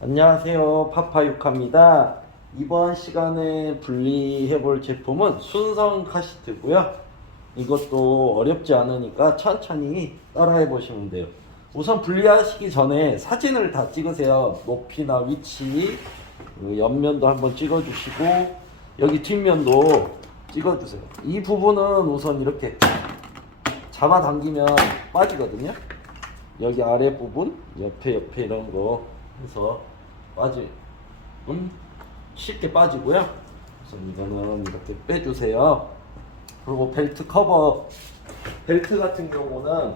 안녕하세요. 파파유카입니다. 이번 시간에 분리해 볼 제품은 순성 카시트고요. 이것도 어렵지 않으니까 천천히 따라해 보시면 돼요. 우선 분리하시기 전에 사진을 다 찍으세요. 높이나 위치, 그 옆면도 한번 찍어 주시고 여기 뒷면도 찍어 주세요. 이 부분은 우선 이렇게 잡아당기면 빠지거든요. 여기 아래 부분, 옆에 옆에 이런 거 해서 빠지, 음, 쉽게 빠지고요. 우선 이거는 이렇게 빼주세요. 그리고 벨트 커버, 벨트 같은 경우는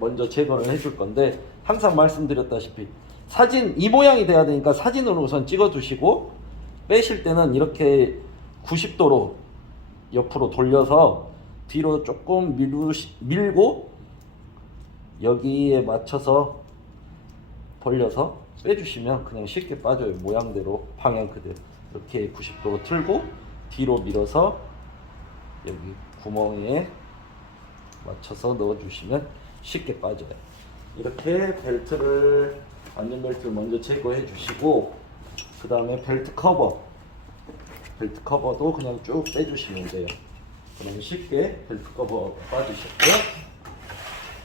먼저 제거를 해줄 건데 항상 말씀드렸다시피 사진 이 모양이 돼야 되니까 사진으로 우선 찍어주시고 빼실 때는 이렇게 90도로 옆으로 돌려서 뒤로 조금 밀고, 밀고 여기에 맞춰서 벌려서 빼주시면 그냥 쉽게 빠져요. 모양대로 방향 그대로. 이렇게 90도로 틀고 뒤로 밀어서 여기 구멍에 맞춰서 넣어주시면 쉽게 빠져요. 이렇게 벨트를 안전벨트를 먼저 제거해 주시고 그 다음에 벨트 커버. 벨트 커버도 그냥 쭉 빼주시면 돼요. 그러면 쉽게 벨트 커버 빠지셨고요.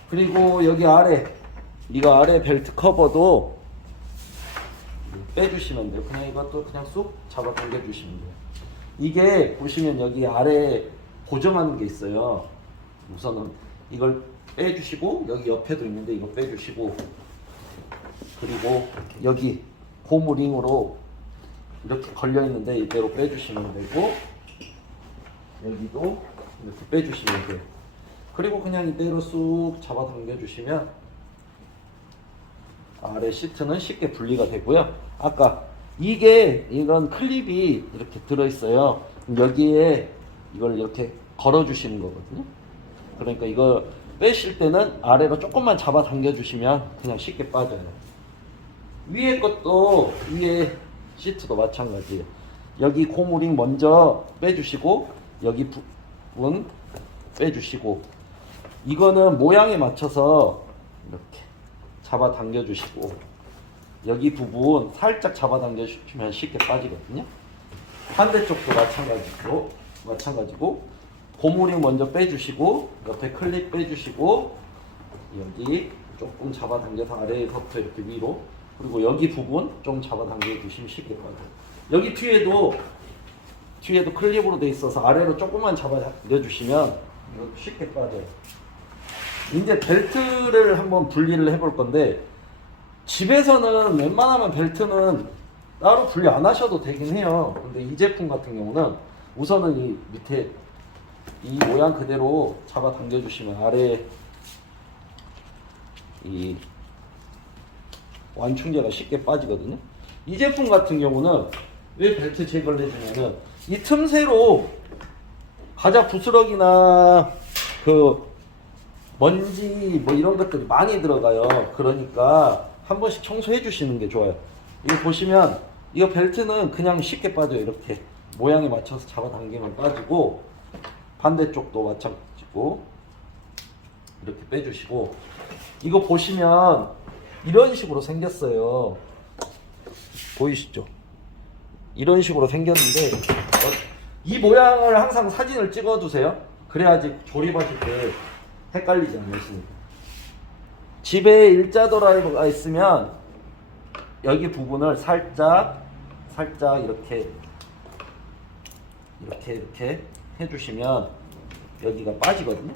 그리고 여기 아래 이거 아래 벨트 커버도 빼주시면 돼요. 그냥 이것도 그냥 쑥 잡아 당겨 주시면 돼요. 이게 보시면 여기 아래 고정하는 게 있어요. 우선은 이걸 빼주시고 여기 옆에도 있는데 이거 빼주시고 그리고 여기 고무링으로 이렇게 걸려 있는데 이대로 빼주시면 되고 여기도 이렇게 빼주시면 돼요. 그리고 그냥 이대로 쑥 잡아 당겨 주시면 아래 시트는 쉽게 분리가 되고요. 아까 이게 이런 클립이 이렇게 들어 있어요. 여기에 이걸 이렇게 걸어 주시는 거거든요. 그러니까 이거 빼실 때는 아래로 조금만 잡아 당겨 주시면 그냥 쉽게 빠져요. 위에 것도 위에 시트도 마찬가지예요. 여기 고무링 먼저 빼주시고 여기 부분 빼주시고 이거는 모양에 맞춰서 이렇게 잡아 당겨 주시고 여기 부분 살짝 잡아 당겨 주시면 쉽게 빠지거든요. 반대쪽도 마찬가지고 마찬가지고 고무링 먼저 빼주시고 옆에 클립 빼주시고 여기 조금 잡아 당겨서 아래에서부터 이렇게 위로 그리고 여기 부분 좀 잡아 당겨 주시면 쉽게 빠져요. 여기 뒤에도 뒤에도 클립으로 돼 있어서 아래로 조금만 잡아 당겨 주시면 쉽게 빠져요. 이제 벨트를 한번 분리를 해볼 건데 집에서는 웬만하면 벨트는 따로 분리 안 하셔도 되긴 해요. 근데 이 제품 같은 경우는 우선은 이 밑에 이 모양 그대로 잡아 당겨 주시면 아래 이 완충제가 쉽게 빠지거든요. 이 제품 같은 경우는 왜 벨트 제거를 해주냐면 이 틈새로 가자 부스러기나 그 먼지 뭐 이런 것들이 많이 들어가요. 그러니까 한 번씩 청소해 주시는 게 좋아요. 이거 보시면 이거 벨트는 그냥 쉽게 빠져요. 이렇게 모양에 맞춰서 잡아당기면 빠지고 반대쪽도 마찬가지고 이렇게 빼주시고 이거 보시면 이런 식으로 생겼어요. 보이시죠? 이런 식으로 생겼는데 어, 이 모양을 항상 사진을 찍어 두세요. 그래야지 조립하실 때 헷갈리지 않으시니까. 집에 일자 드라이버가 있으면 여기 부분을 살짝 살짝 이렇게 이렇게 이렇게 해주시면 여기가 빠지거든요.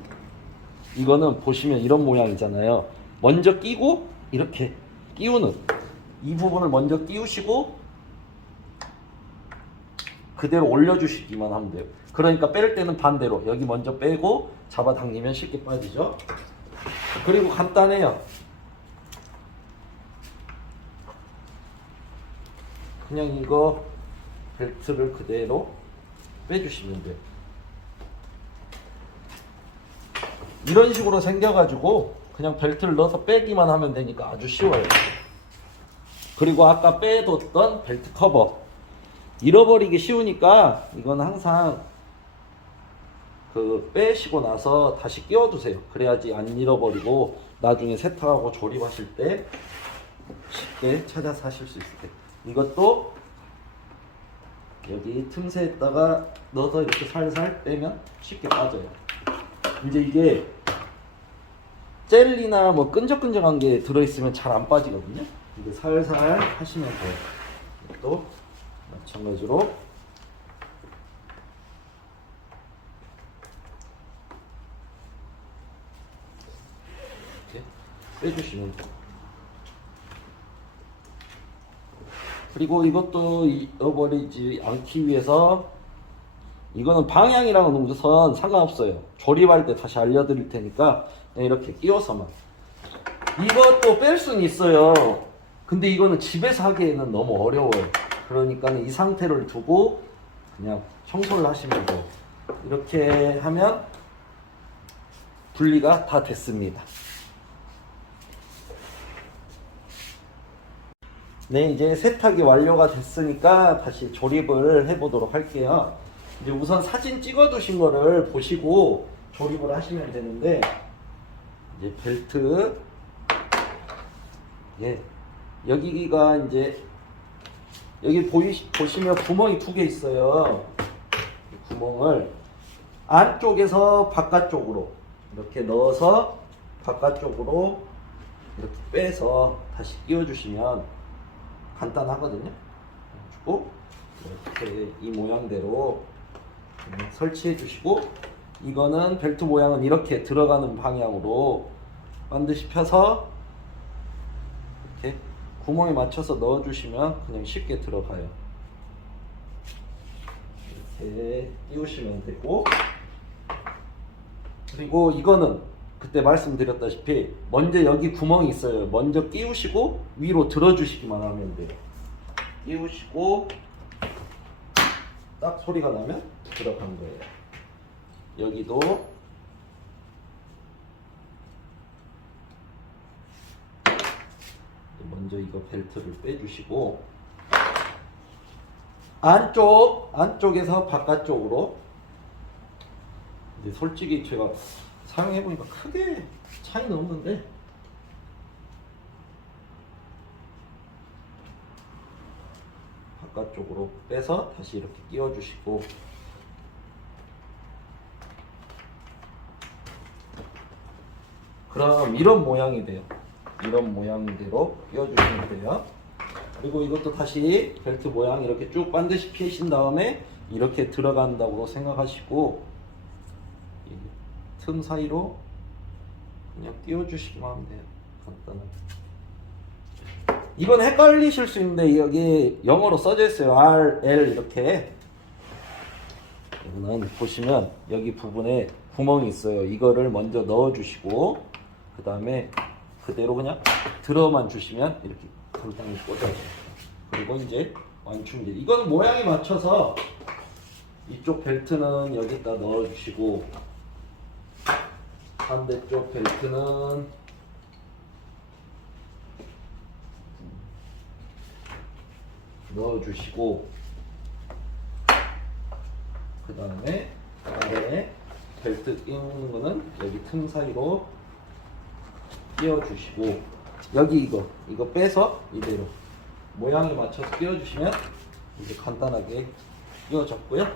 이거는 보시면 이런 모양이잖아요. 먼저 끼고 이렇게 끼우는 이 부분을 먼저 끼우시고 그대로 올려주시기만 하면 돼요. 그러니까 뺄 때는 반대로 여기 먼저 빼고 잡아당기면 쉽게 빠지죠. 그리고 간단해요. 그냥 이거 벨트를 그대로 빼주시면 돼요. 이런 식으로 생겨가지고 그냥 벨트를 넣어서 빼기만 하면 되니까 아주 쉬워요. 그리고 아까 빼뒀던 벨트 커버 잃어버리기 쉬우니까 이건 항상 그 빼시고 나서 다시 끼워두세요. 그래야지 안 잃어버리고 나중에 세탁하고 조립하실 때 쉽게 찾아서 하실 수 있을 거예요. 이것도 여기 틈새에다가 넣어서 이렇게 살살 빼면 쉽게 빠져요. 이제 이게 젤리나 뭐 끈적끈적한 게 들어있으면 잘 안 빠지거든요. 근데 살살 하시면 돼요. 또 마찬가지로 이렇게 빼주시면 돼요. 그리고 이것도 잃어버리지 않기 위해서 이거는 방향이랑 은 우선 상관없어요. 조립할 때 다시 알려드릴 테니까 이렇게 끼워서만. 이것도 뺄 수는 있어요. 근데 이거는 집에서 하기에는 너무 어려워요. 그러니까 이 상태를 두고 그냥 청소를 하시면 돼요. 이렇게 하면 분리가 다 됐습니다. 네, 이제 세탁이 완료가 됐으니까 다시 조립을 해보도록 할게요. 이제 우선 사진 찍어두신 거를 보시고 조립을 하시면 되는데, 이제 벨트, 예, 여기가 이제, 여기 보이, 보시면 구멍이 두 개 있어요. 이 구멍을 안쪽에서 바깥쪽으로 이렇게 넣어서 바깥쪽으로 이렇게 빼서 다시 끼워주시면 간단하거든요. 그리고 이렇게 이 모양대로 설치해 주시고 이거는 벨트 모양은 이렇게 들어가는 방향으로 반드시 펴서 이렇게 구멍에 맞춰서 넣어 주시면 그냥 쉽게 들어가요. 이렇게 띄우시면 되고 그리고 이거는 그때 말씀드렸다시피 먼저 여기 구멍이 있어요. 먼저 끼우시고 위로 들어주시기만 하면 돼요. 끼우시고 딱 소리가 나면 들어간 거예요. 여기도 먼저 이거 벨트를 빼주시고 안쪽 안쪽에서 바깥쪽으로. 솔직히 제가 사용해 보니까 크게 차이는 없는데. 바깥쪽으로 빼서 다시 이렇게 끼워 주시고. 그럼 이런 모양이 돼요 이런 모양대로 끼워 주시면 돼요 그리고 이것도 다시 벨트 모양 이렇게 쭉 반드시 피신 다음에 이렇게 들어간다고 생각하시고 이틈 사이로 그냥 띄워주시기만 하면 돼요. 간단하게. 이건 헷갈리실 수 있는데 여기 영어로 써져 있어요. R, L 이렇게. 이거는 보시면 여기 부분에 구멍이 있어요. 이거를 먼저 넣어주시고 그 다음에 그대로 그냥 들어만 주시면 이렇게 간단히 꽂아요. 그리고 이제 완충제. 이거는 모양에 맞춰서 이쪽 벨트는 여기다 넣어주시고 반대쪽 벨트는 넣어주시고 그 다음에 아래 벨트 끼우는 거는 여기 틈 사이로 끼워주시고 여기 이거 이거 빼서 이대로 모양에 맞춰서 끼워주시면 이제 간단하게 끼워졌고요.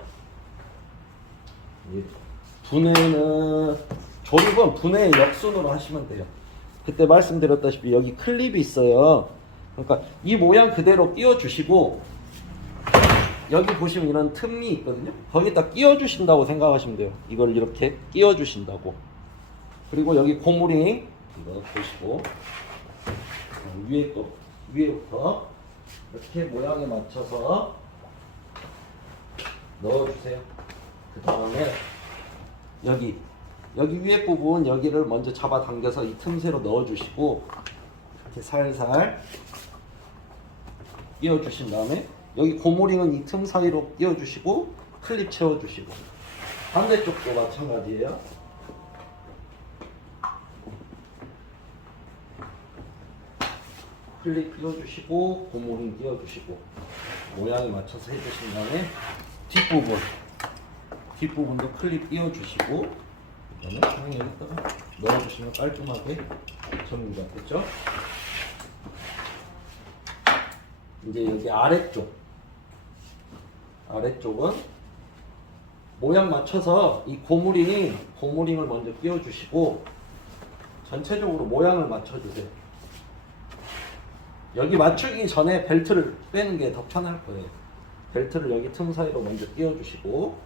예. 분해는 조립은 분해 역순으로 하시면 돼요. 그때 말씀드렸다시피 여기 클립이 있어요. 그러니까 이 모양 그대로 끼워 주시고 여기 보시면 이런 틈이 있거든요. 거기다 끼워 주신다고 생각하시면 돼요. 이걸 이렇게 끼워 주신다고. 그리고 여기 고무링 이거 보시고 어, 위에 거 위에부터 이렇게 모양에 맞춰서 넣어 주세요. 그 다음에 여기 여기 위에 부분 여기를 먼저 잡아 당겨서 이 틈새로 넣어 주시고 이렇게 살살 끼워 주신 다음에 여기 고무링은 이 틈 사이로 끼워 주시고 클립 채워 주시고 반대쪽도 마찬가지예요. 클립 끼워 주시고 고무링 끼워 주시고 모양에 맞춰서 해 주신 다음에 뒷부분 뒷부분도 클립 끼워 주시고 그다음에 그냥 여기다가 넣어주시면 깔끔하게 정리가 됐죠. 이제 여기 아래쪽 아래쪽은 모양 맞춰서 이 고무링 고무링을 먼저 끼워주시고 전체적으로 모양을 맞춰주세요. 여기 맞추기 전에 벨트를 빼는 게 더 편할 거예요. 벨트를 여기 틈 사이로 먼저 끼워주시고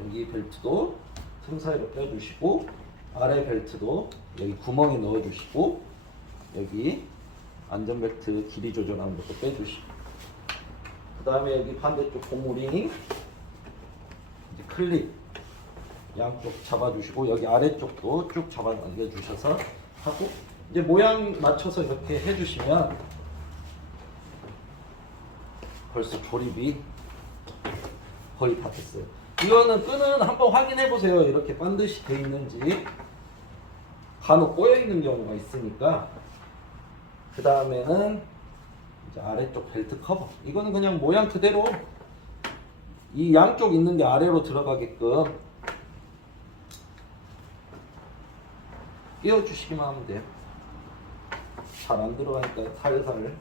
여기 벨트도 틈 사이로 빼주시고 아래 벨트도 여기 구멍에 넣어주시고 여기 안전벨트 길이 조절하는 것도 빼주시고 그 다음에 여기 반대쪽 고무링 이제 클립 양쪽 잡아주시고 여기 아래쪽도 쭉 잡아 당겨주셔서 하고 이제 모양 맞춰서 이렇게 해주시면 벌써 조립이 거의 다 됐어요. 이거는 끈은 한번 확인해 보세요. 이렇게 반드시 돼 있는지 간혹 꼬여 있는 경우가 있으니까 그 다음에는 이제 아래쪽 벨트 커버. 이거는 그냥 모양 그대로 이 양쪽 있는 게 아래로 들어가게끔 끼워주시기만 하면 돼요. 잘 안 들어가니까 살살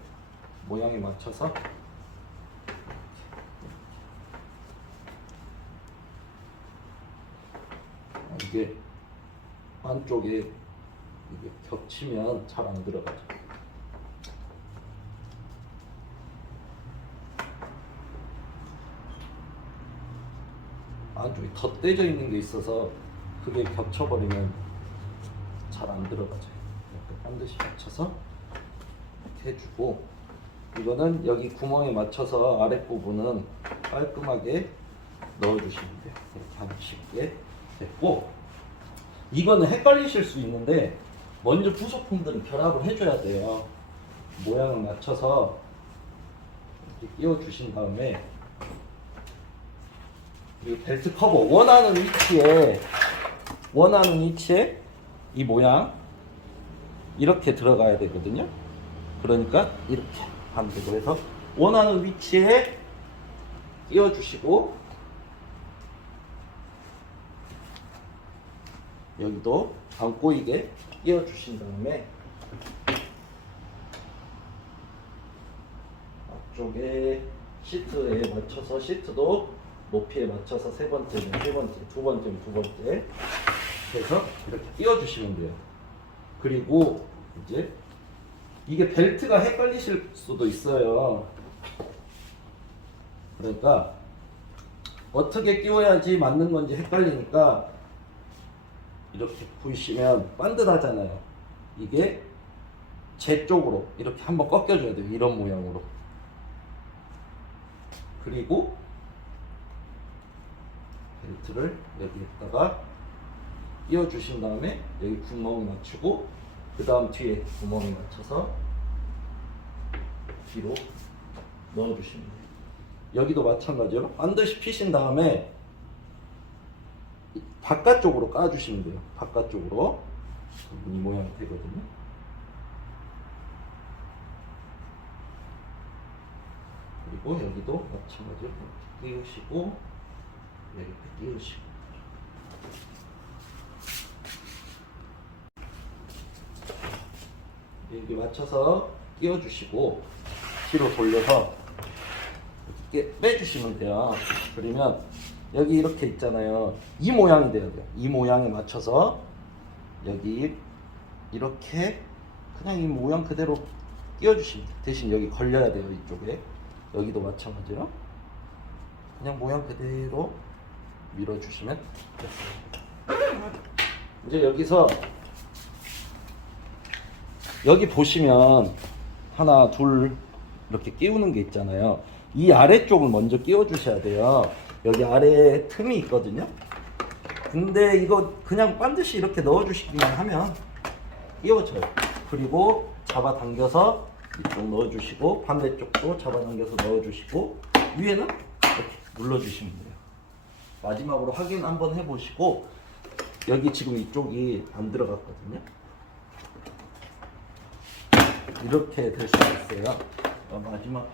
모양에 맞춰서 아, 이게 안쪽에 이게 겹치면 잘 안 들어가죠. 안쪽에 덧대져 있는 게 있어서 그게 겹쳐버리면 잘 안 들어가죠. 이렇게 반드시 맞춰서 해주고 이거는 여기 구멍에 맞춰서 아랫부분은 깔끔하게 넣어주시면 돼요. 이렇게 하면 쉽게 됐고 이거는 헷갈리실 수 있는데 먼저 부속품들은 결합을 해줘야 돼요. 모양을 맞춰서 이렇게 끼워주신 다음에 이 벨트 커버 원하는 위치에 원하는 위치에 이 모양 이렇게 들어가야 되거든요. 그러니까 이렇게 반대로 해서 원하는 위치에 끼워주시고 여기도 안 꼬이게 끼워주신 다음에 앞쪽에 시트에 맞춰서 시트도 높이에 맞춰서 세 번째는 세 번째, 두 번째는 두 번째 해서 이렇게 끼워주시면 돼요. 그리고 이제 이게 벨트가 헷갈리실 수도 있어요. 그러니까 어떻게 끼워야지 맞는 건지 헷갈리니까 이렇게 보시면 반듯하잖아요. 이게 제 쪽으로 이렇게 한번 꺾여줘야 돼요. 이런 모양으로. 그리고 벨트를 여기에다가 끼워주신 다음에 여기 구멍 맞추고 그 다음 뒤에 구멍에 맞춰서 뒤로 넣어주시면 돼요. 여기도 마찬가지로 반드시 피신 다음에 바깥쪽으로 까주시면 돼요. 바깥쪽으로 이 모양이 되거든요. 그리고 여기도 마찬가지로 끼우시고 이렇게 끼우시고 여기 맞춰서 끼워주시고 뒤로 돌려서 이렇게 빼주시면 돼요. 그러면 여기 이렇게 있잖아요. 이 모양이 돼야 돼요. 이 모양에 맞춰서 여기 이렇게 그냥 이 모양 그대로 끼워주시면 돼요. 대신 여기 걸려야 돼요. 이쪽에 여기도 마찬가지로 그냥 모양 그대로 밀어주시면 됐습니다. 이제 여기서 여기 보시면 하나 둘 이렇게 끼우는 게 있잖아요. 이 아래쪽을 먼저 끼워 주셔야 돼요. 여기 아래에 틈이 있거든요. 근데 이거 그냥 반드시 이렇게 넣어 주시기만 하면 끼워져요. 그리고 잡아 당겨서 이쪽 넣어 주시고 반대쪽도 잡아 당겨서 넣어 주시고 위에는 이렇게 눌러 주시면 돼요. 마지막으로 확인 한번 해 보시고 여기 지금 이쪽이 안 들어갔거든요. 이렇게 될 수가 있어요. 마지막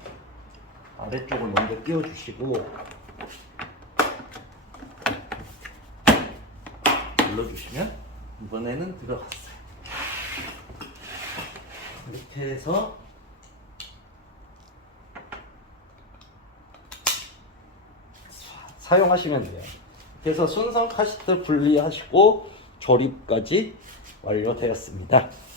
아래쪽을 먼저 끼워주시고 눌러주시면 이번에는 들어갔어요. 이렇게 해서 사용하시면 돼요. 그래서 순선 카시트 분리하시고 조립까지 완료되었습니다.